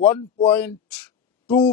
1.2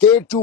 K2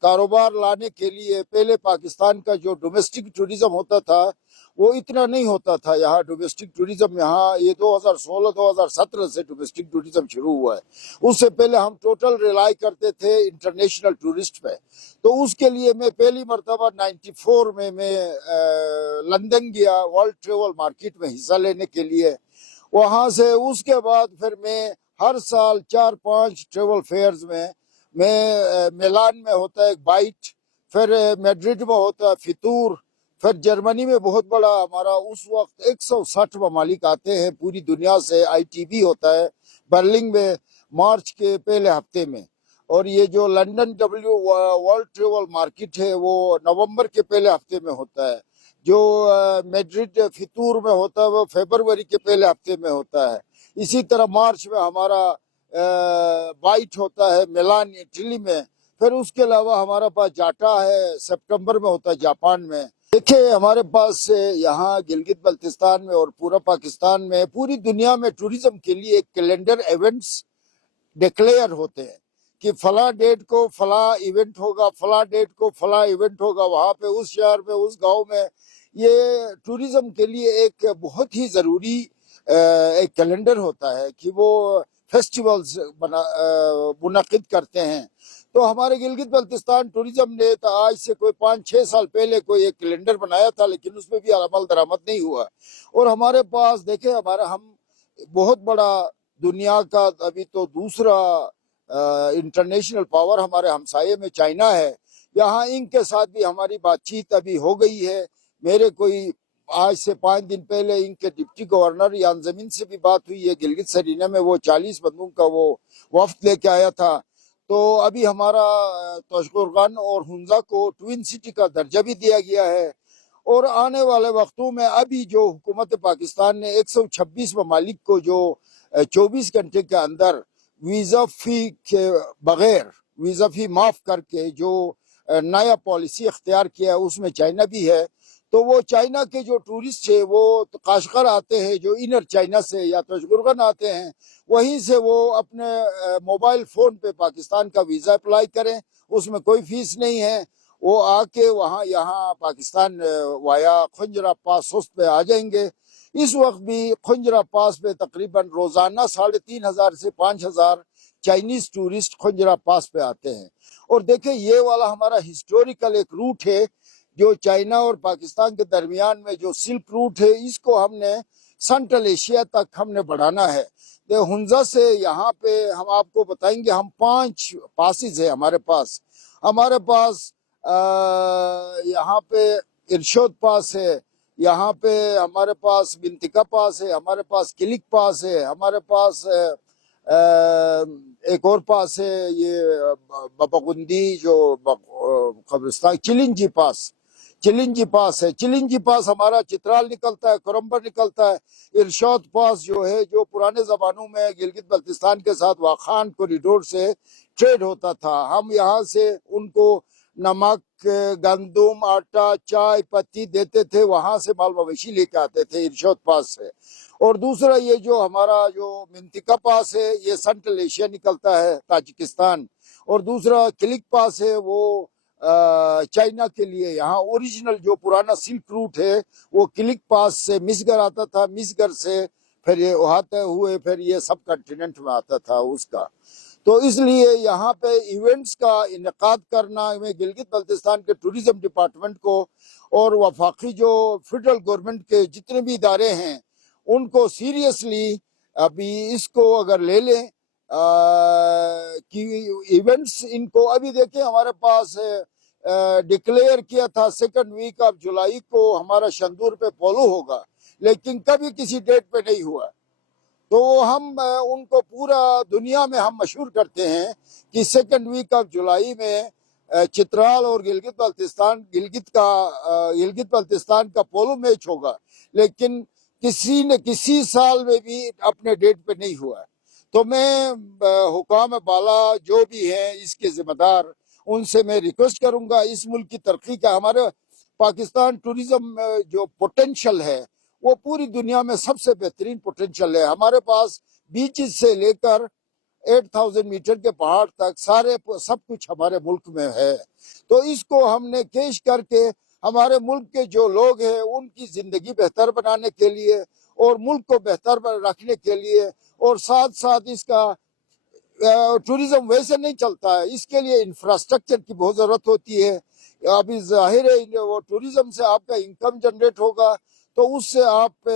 کاروبار لانے کے لیے پہلے پاکستان کا جو ڈومیسٹک ٹوریزم ہوتا تھا وہ اتنا نہیں ہوتا تھا. یہاں ڈومیسٹک ٹوریزم یہاں یہ 2016-2017 سے ڈومیسٹک ٹوریزم شروع ہوا ہے. اس سے پہلے ہم ٹوٹل ریلائی کرتے تھے انٹرنیشنل ٹورسٹ پہ. تو اس کے لیے میں پہلی مرتبہ 94 میں لندن گیا ورلڈ ٹریول مارکیٹ میں حصہ لینے کے لیے. وہاں سے اس کے بعد پھر میں ہر سال 4-5 ٹریول فیئرز میں میلان میں ہوتا ہے بائٹ، پھر میڈرڈ میں ہوتا ہے فطور، پھر جرمنی میں بہت بڑا ہمارا اس وقت 160 ممالک آتے ہیں پوری دنیا سے. ITB ہوتا ہے برلن میں مارچ کے پہلے ہفتے میں. اور یہ جو لندن ورلڈ ٹریول مارکیٹ ہے وہ نومبر کے پہلے ہفتے میں ہوتا ہے. جو میڈرڈ فطور میں ہوتا ہے وہ فیبروری کے پہلے ہفتے میں ہوتا ہے. اسی طرح مارچ میں ہمارا بائٹ ہوتا ہے میلان اٹلی میں. پھر اس کے علاوہ ہمارا پاس جاٹا ہے سپٹمبر میں ہوتا ہے جاپان میں. دیکھیں ہمارے پاس یہاں گلگت بلتستان میں اور پورا پاکستان میں پوری دنیا میں ٹوریزم کے لیے ایک کیلنڈر ایونٹس ڈکلیئر ہوتے ہیں کہ فلاں ڈیٹ کو فلاں ایونٹ ہوگا، فلاں ڈیٹ کو فلاں ایونٹ ہوگا وہاں پہ اس شہر میں اس گاؤں میں. یہ ٹوریزم کے لیے ایک بہت ہی ضروری ایک کیلنڈر ہوتا ہے کہ وہ فیسٹیولز منعقد کرتے ہیں. تو ہمارے گلگت بلتستان ٹوریزم نے تو آج سے کوئی 5-6 سال پہلے کوئی ایک کیلنڈر بنایا تھا، لیکن اس میں بھی عمل درآمد نہیں ہوا. اور ہمارے پاس دیکھیں ہم بہت بڑا دنیا کا ابھی تو دوسرا انٹرنیشنل پاور ہمارے ہمسائے میں چائنا ہے. یہاں ان کے ساتھ بھی ہماری بات چیت ابھی ہو گئی ہے. میرے کوئی آج سے 5 دن پہلے ان کے ڈپٹی گورنر یان زمین سے بھی بات ہوئی ہے. گلگت سرینا میں وہ 40 بندوں کا وہ وفد لے کے آیا تھا. تو ابھی ہمارا توشگورگان اور ہنزا کو ٹوین سٹی کا درجہ بھی دیا گیا ہے. اور آنے والے وقتوں میں ابھی جو حکومت پاکستان نے 126 ممالک کو جو 24 گھنٹے کے اندر ویزا فی کے بغیر ویزا فی معاف کر کے جو نیا پالیسی اختیار کیا ہے اس میں چائنا بھی ہے. تو وہ چائنا کے جو ٹورسٹ ہے وہ قاشقر آتے ہیں جو انر چائنا سے یا توشگورگن آتے ہیں، وہیں سے وہ اپنے موبائل فون پہ پاکستان کا ویزا اپلائی کریں. اس میں کوئی فیس نہیں ہے. وہ آ کے یہاں پاکستان وایا خنجرہ پاس سست پہ آ جائیں گے. اس وقت بھی خنجرہ پاس پہ تقریباً روزانہ 3500 سے 5000 چائنیز ٹورسٹ خنجرہ پاس پہ آتے ہیں. اور دیکھیں یہ والا ہمارا ہسٹوریکل ایک روٹ ہے جو چائنا اور پاکستان کے درمیان میں جو سلک روٹ ہے، اس کو ہم نے سنٹرل ایشیا تک ہم نے بڑھانا ہے. ہنزا سے یہاں پہ ہم آپ کو بتائیں گے ہم 5 پاسز ہیں ہمارے پاس. ہمارے پاس یہاں پہ ارشود پاس ہے، یہاں پہ ہمارے پاس بنتکا پاس ہے، ہمارے پاس کلک پاس ہے، ہمارے پاس ایک اور پاس ہے یہ باباگندی جو قبرستان چلنجی پاس ہے. چلنجی پاس ہمارا چترال نکلتا ہے، کرمبر نکلتا ہے. ارشاد پاس جو ہے جو پرانے زمانوں میں گلگت بلتستان کے ساتھ واخان کوریڈور سے ٹریڈ ہوتا تھا. ہم یہاں سے ان کو نمک، گندم، آٹا، چائے پتی دیتے تھے، وہاں سے مال مویشی لے کے آتے تھے ارشاد پاس سے. اور دوسرا یہ جو ہمارا جو منطقہ پاس ہے یہ سنٹرل ایشیا نکلتا ہے تاجکستان. اور دوسرا کلک پاس ہے وہ چائنا کے لیے. یہاں اوریجنل جو پرانا سلک روٹ ہے وہ کلک پاس سے مسگر آتا تھا، مسگر سے پھر یہ احاطے ہوئے پھر یہ سب کنٹیننٹ میں آتا تھا اس کا. تو اس لیے یہاں پہ ایونٹس کا انعقاد کرنا میں گلگت بلتستان کے ٹوریزم ڈپارٹمنٹ کو اور وفاقی جو فیڈرل گورنمنٹ کے جتنے بھی ادارے ہیں ان کو سیریسلی ابھی اس کو اگر لے لیں کہ ایونٹس ان کو ابھی دیکھیں ہمارے پاس ڈکلیئر کیا تھا 2nd ویک آف جولائی کو ہمارا شندور پہ پولو ہوگا، لیکن کبھی کسی ڈیٹ پہ نہیں ہوا. تو ہم ان کو پورا دنیا میں ہم مشہور کرتے ہیں کہ 2nd ویک آف جولائی میں چترال اور گلگت بلتستان کا پولو میچ ہوگا، لیکن کسی نے کسی سال میں بھی اپنے ڈیٹ پہ نہیں ہوا. تو میں حکام بالا جو بھی ہیں اس کے ذمہ دار ان سے میں ریکویسٹ کروں گا اس ملک کی ترقی کا ہمارے پاکستان ٹوریزم جو پوٹینشل ہے وہ پوری دنیا میں سب سے بہترین پوٹینشل ہے. ہمارے پاس بیچز سے لے کر 8,000 میٹر کے پہاڑ تک سب کچھ ہمارے ملک میں ہے. تو اس کو ہم نے کیش کر کے ہمارے ملک کے جو لوگ ہیں ان کی زندگی بہتر بنانے کے لیے اور ملک کو بہتر رکھنے کے لیے، اور ساتھ ساتھ اس کا ٹوریزم ویسے نہیں چلتا ہے، اس کے لیے انفراسٹرکچر کی بہت ضرورت ہوتی ہے. ابھی ظاہر ہے وہ ٹوریزم سے آپ کا انکم جنریٹ ہوگا تو اس سے آپ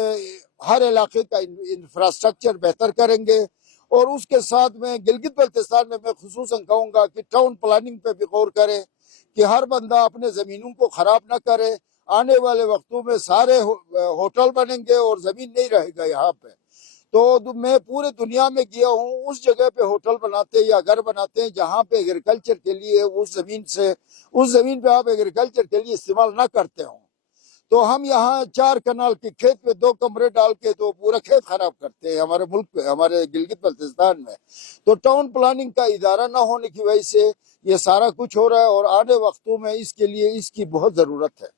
ہر علاقے کا انفراسٹرکچر بہتر کریں گے. اور اس کے ساتھ میں گلگت بلتستان میں خصوصاً کہوں گا کہ ٹاؤن پلاننگ پہ بھی غور کریں کہ ہر بندہ اپنے زمینوں کو خراب نہ کرے. آنے والے وقتوں میں سارے ہوٹل بنیں گے اور زمین نہیں رہے گا یہاں پہ. تو میں پورے دنیا میں گیا ہوں، اس جگہ پہ ہوٹل بناتے یا گھر بناتے ہیں جہاں پہ ایگریکلچر کے لیے اس زمین پہ آپ ایگریکلچر کے لیے استعمال نہ کرتے ہوں. تو ہم یہاں 4 کنال کے کھیت پہ 2 کمرے ڈال کے تو پورا کھیت خراب کرتے ہیں ہمارے ملک پہ، ہمارے گلگت بلتستان میں. تو ٹاؤن پلاننگ کا ادارہ نہ ہونے کی وجہ سے یہ سارا کچھ ہو رہا ہے، اور آنے وقتوں میں اس کے لیے اس کی بہت ضرورت ہے.